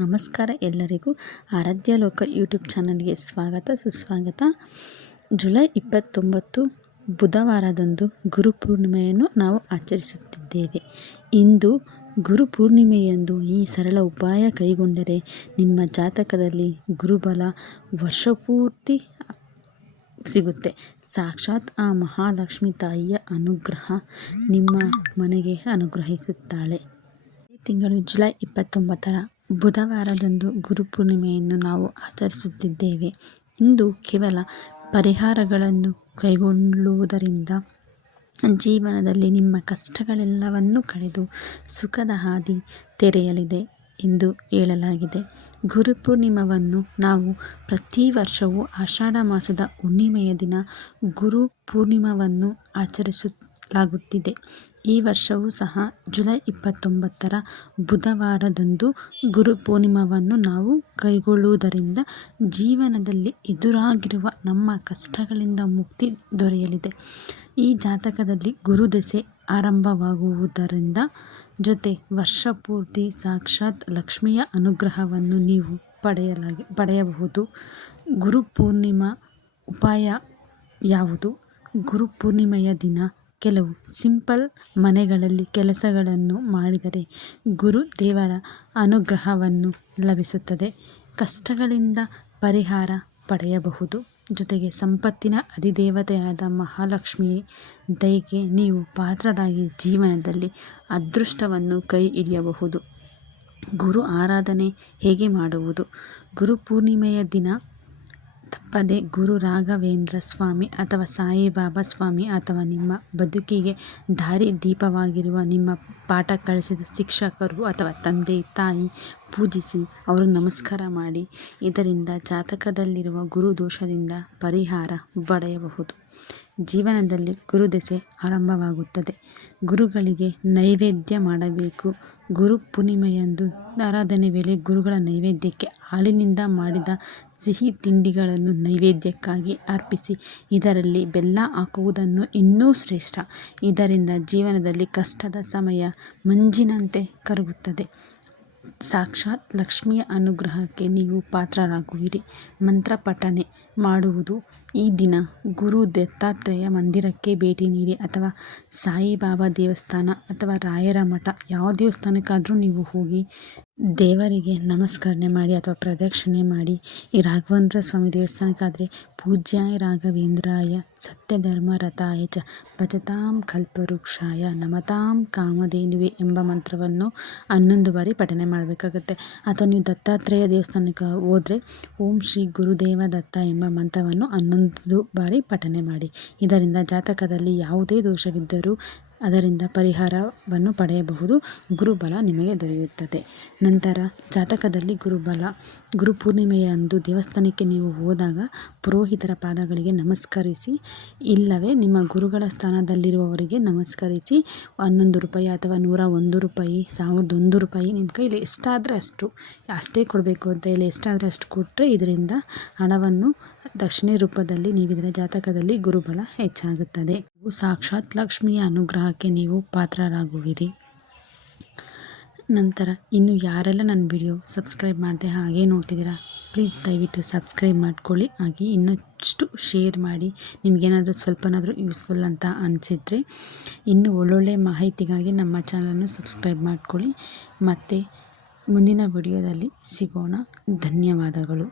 ನಮಸ್ಕಾರ ಎಲ್ಲರಿಗೂ. ಆರಾಧ್ಯ ಲೋಕ ಯೂಟ್ಯೂಬ್ ಚಾನಲ್ಗೆ ಸ್ವಾಗತ ಸುಸ್ವಾಗತ. ಜುಲೈ 29 ಬುಧವಾರದಂದು ಗುರುಪೂರ್ಣಿಮೆಯನ್ನು ನಾವು ಆಚರಿಸುತ್ತಿದ್ದೇವೆ. ಇಂದು ಗುರುಪೂರ್ಣಿಮೆಯಂದು ಈ ಸರಳ ಉಪಾಯ ಕೈಗೊಂಡರೆ ನಿಮ್ಮ ಜಾತಕದಲ್ಲಿ ಗುರುಬಲ ವರ್ಷಪೂರ್ತಿ ಸಿಗುತ್ತೆ. ಸಾಕ್ಷಾತ್ ಆ ಮಹಾಲಕ್ಷ್ಮಿ ತಾಯಿಯ ಅನುಗ್ರಹ ನಿಮ್ಮ ಮನೆಗೆ ಅನುಗ್ರಹಿಸುತ್ತಾಳೆ. ಈ ತಿಂಗಳು ಜುಲೈ 29 ಬುಧವಾರದಂದು ಗುರುಪೂರ್ಣಿಮೆಯನ್ನು ನಾವು ಆಚರಿಸುತ್ತಿದ್ದೇವೆ. ಇಂದು ಕೇವಲ ಪರಿಹಾರಗಳನ್ನು ಕೈಗೊಳ್ಳುವುದರಿಂದ ಜೀವನದಲ್ಲಿ ನಿಮ್ಮ ಕಷ್ಟಗಳೆಲ್ಲವನ್ನು ಕಳೆದು ಸುಖದ ಹಾದಿ ತೆರೆಯಲಿದೆ ಎಂದು ಹೇಳಲಾಗಿದೆ. ಗುರುಪೂರ್ಣಿಮೆಯನ್ನು ನಾವು ಪ್ರತಿ ವರ್ಷವೂ ಆಷಾಢ ಮಾಸದ ಹುಣ್ಣಿಮೆಯ ದಿನ ಗುರುಪೂರ್ಣಿಮೆಯನ್ನು ಆಚರಿಸಲಾಗುತ್ತಿದೆ. ಈ ವರ್ಷವೂ ಸಹ ಜುಲೈ 29 ಬುಧವಾರದಂದು ಗುರುಪೂರ್ಣಿಮೆಯನ್ನು ನಾವು ಕೈಗೊಳ್ಳುವುದರಿಂದ ಜೀವನದಲ್ಲಿ ಎದುರಾಗಿರುವ ನಮ್ಮ ಕಷ್ಟಗಳಿಂದ ಮುಕ್ತಿ ದೊರೆಯಲಿದೆ. ಈ ಜಾತಕದಲ್ಲಿ ಗುರುದಶೆ ಆರಂಭವಾಗುವುದರಿಂದ ಜೊತೆ ವರ್ಷಪೂರ್ತಿ ಸಾಕ್ಷಾತ್ ಲಕ್ಷ್ಮಿಯ ಅನುಗ್ರಹವನ್ನು ನೀವು ಪಡೆಯಬಹುದು. ಗುರುಪೂರ್ಣಿಮಾ ಉಪಾಯ ಯಾವುದು? ಗುರುಪೂರ್ಣಿಮೆಯ ದಿನ ಕೆಲವು ಸಿಂಪಲ್ ಮನೆಗಳಲ್ಲಿ ಕೆಲಸಗಳನ್ನು ಮಾಡಿದರೆ ಗುರು ದೇವರ ಅನುಗ್ರಹವನ್ನು ಲಭಿಸುತ್ತದೆ. ಕಷ್ಟಗಳಿಂದ ಪರಿಹಾರ ಪಡೆಯಬಹುದು. ಜೊತೆಗೆ ಸಂಪತ್ತಿನ ಅಧಿದೇವತೆಯಾದ ಮಹಾಲಕ್ಷ್ಮಿಯ ದಯೆಗೆ ನೀವು ಪಾತ್ರರಾಗಿ ಜೀವನದಲ್ಲಿ ಅದೃಷ್ಟವನ್ನು ಕೈ ಹಿಡಿಯಬಹುದು. ಗುರು ಆರಾಧನೆ ಹೇಗೆ ಮಾಡುವುದು? ಗುರುಪೂರ್ಣಿಮೆಯ ದಿನ ತಪ್ಪದೆ ಗುರು ರಾಘವೇಂದ್ರ ಸ್ವಾಮಿ ಅಥವಾ ಸಾಯಿಬಾಬಾ ಸ್ವಾಮಿ ಅಥವಾ ನಿಮ್ಮ ಬದುಕಿಗೆ ದಾರಿ ದೀಪವಾಗಿರುವ ನಿಮ್ಮ ಪಾಠ ಕಲಿಸಿದ ಶಿಕ್ಷಕರು ಅಥವಾ ತಂದೆ ತಾಯಿ ಪೂಜಿಸಿ ಅವರಿಗೆ ನಮಸ್ಕಾರ ಮಾಡಿ. ಇದರಿಂದ ಜಾತಕದಲ್ಲಿರುವ ಗುರು ದೋಷದಿಂದ ಪರಿಹಾರ ಪಡೆಯಬಹುದು. ಜೀವನದಲ್ಲಿ ಗುರುದಶೆ ಆರಂಭವಾಗುತ್ತದೆ. ಗುರುಗಳಿಗೆ ನೈವೇದ್ಯ ಮಾಡಬೇಕು. ಗುರುಪೂರ್ಣಿಮೆಯಂದು ಆರಾಧನೆ ವೇಳೆ ಗುರುಗಳ ನೈವೇದ್ಯಕ್ಕೆ ಹಾಲಿನಿಂದ ಮಾಡಿದ ಸಿಹಿ ತಿಂಡಿಗಳನ್ನು ನೈವೇದ್ಯಕ್ಕಾಗಿ ಅರ್ಪಿಸಿ. ಇದರಲ್ಲಿ ಬೆಲ್ಲ ಹಾಕುವುದನ್ನು ಇನ್ನೂ ಶ್ರೇಷ್ಠ. ಇದರಿಂದ ಜೀವನದಲ್ಲಿ ಕಷ್ಟದ ಸಮಯ ಮಂಜಿನಂತೆ ಕರಗುತ್ತದೆ. ಸಾಕ್ಷಾತ್ ಲಕ್ಷ್ಮಿಯ ಅನುಗ್ರಹಕ್ಕೆ ನೀವು ಪಾತ್ರರಾಗುವಿರಿ. ಮಂತ್ರ ಪಠನೆ ಮಾಡುವುದು. ಈ ದಿನ ಗುರು ದತ್ತಾತ್ರೇಯ ಮಂದಿರಕ್ಕೆ ಭೇಟಿ ನೀಡಿ ಅಥವಾ ಸಾಯಿಬಾಬಾ ದೇವಸ್ಥಾನ ಅಥವಾ ರಾಯರ ಮಠ ಯಾವ ದೇವಸ್ಥಾನಕ್ಕಾದರೂ ನೀವು ಹೋಗಿ ದೇವರಿಗೆ ನಮಸ್ಕರಣೆ ಮಾಡಿ ಅಥವಾ ಪ್ರದಕ್ಷಿಣೆ ಮಾಡಿ. ಈ ರಾಘವೇಂದ್ರ ಸ್ವಾಮಿ ದೇವಸ್ಥಾನಕ್ಕಾದರೆ ಪೂಜ್ಯಾಯ ರಾಘವೇಂದ್ರಾಯ ಸತ್ಯಧರ್ಮ ರಥಾಯ ಚ ಭಜತಾಂ ಕಲ್ಪವೃಕ್ಷಾಯ ನಮತಾಂ ಕಾಮಧೇನುವೆ ಎಂಬ ಮಂತ್ರವನ್ನು 11 ಬಾರಿ ಪಠನೆ ಮಾಡಬೇಕಾಗುತ್ತೆ. ಅಥವಾ ನೀವು ದತ್ತಾತ್ರೇಯ ದೇವಸ್ಥಾನಕ್ಕೆ ಹೋದರೆ ಓಂ ಶ್ರೀ ಗುರುದೇವ ದತ್ತ ಎಂಬ ಮಂತ್ರವನ್ನು 11 ಬಾರಿ ಪಠನೆ ಮಾಡಿ. ಇದರಿಂದ ಜಾತಕದಲ್ಲಿ ಯಾವುದೇ ದೋಷವಿದ್ದರೂ ಅದರಿಂದ ಪರಿಹಾರವನ್ನು ಪಡೆಯಬಹುದು. ಗುರುಬಲ ನಿಮಗೆ ದೊರೆಯುತ್ತದೆ. ನಂತರ ಜಾತಕದಲ್ಲಿ ಗುರುಬಲ ಗುರುಪೂರ್ಣಿಮೆಯಂದು ದೇವಸ್ಥಾನಕ್ಕೆ ನೀವು ಹೋದಾಗ ಪುರೋಹಿತರ ಪಾದಗಳಿಗೆ ನಮಸ್ಕರಿಸಿ, ಇಲ್ಲವೇ ನಿಮ್ಮ ಗುರುಗಳ ಸ್ಥಾನದಲ್ಲಿರುವವರಿಗೆ ನಮಸ್ಕರಿಸಿ 11 ರೂಪಾಯಿ ಅಥವಾ 101 ರೂಪಾಯಿ 1001 ರೂಪಾಯಿ ನಿಮ್ಮ ಕೈಲಿ ಎಷ್ಟಾದರೆ ಅಷ್ಟೇ ಕೊಡಬೇಕು ಅಂತ ಹೇಳಿ ಎಷ್ಟಾದರೆ ಅಷ್ಟು ಕೊಟ್ಟರೆ ಇದರಿಂದ ಹಣವನ್ನು ದಕ್ಷಿಣೆ ರೂಪದಲ್ಲಿ ನೀಡಿದರೆ ಜಾತಕದಲ್ಲಿ ಗುರುಬಲ ಹೆಚ್ಚಾಗುತ್ತದೆ. ಸಾಕ್ಷಾತ್ ಲಕ್ಷ್ಮಿಯ ಅನುಗ್ರಹಕ್ಕೆ ನೀವು ಪಾತ್ರರಾಗುವಿರಿ. ನಂತರ ಇನ್ನು ಯಾರೆಲ್ಲ ನನ್ನ ವಿಡಿಯೋ ಸಬ್ಸ್ಕ್ರೈಬ್ ಮಾಡದೆ ಹಾಗೆ ನೋಡ್ತಿದ್ದೀರಾ ಪ್ಲೀಸ್ ದಯವಿಟ್ಟು ಸಬ್ಸ್ಕ್ರೈಬ್ ಮಾಡ್ಕೊಳ್ಳಿ. ಹಾಗೆ ಇನ್ನಷ್ಟು ಶೇರ್ ಮಾಡಿ. ನಿಮಗೇನಾದರೂ ಸ್ವಲ್ಪನಾದರೂ ಯೂಸ್ಫುಲ್ ಅಂತ ಅನಿಸಿದರೆ ಇನ್ನು ಒಳ್ಳೊಳ್ಳೆ ಮಾಹಿತಿಗಾಗಿ ನಮ್ಮ ಚಾನಲನ್ನು ಸಬ್ಸ್ಕ್ರೈಬ್ ಮಾಡ್ಕೊಳ್ಳಿ. ಮತ್ತು ಮುಂದಿನ ವಿಡಿಯೋದಲ್ಲಿ ಸಿಗೋಣ. ಧನ್ಯವಾದಗಳು.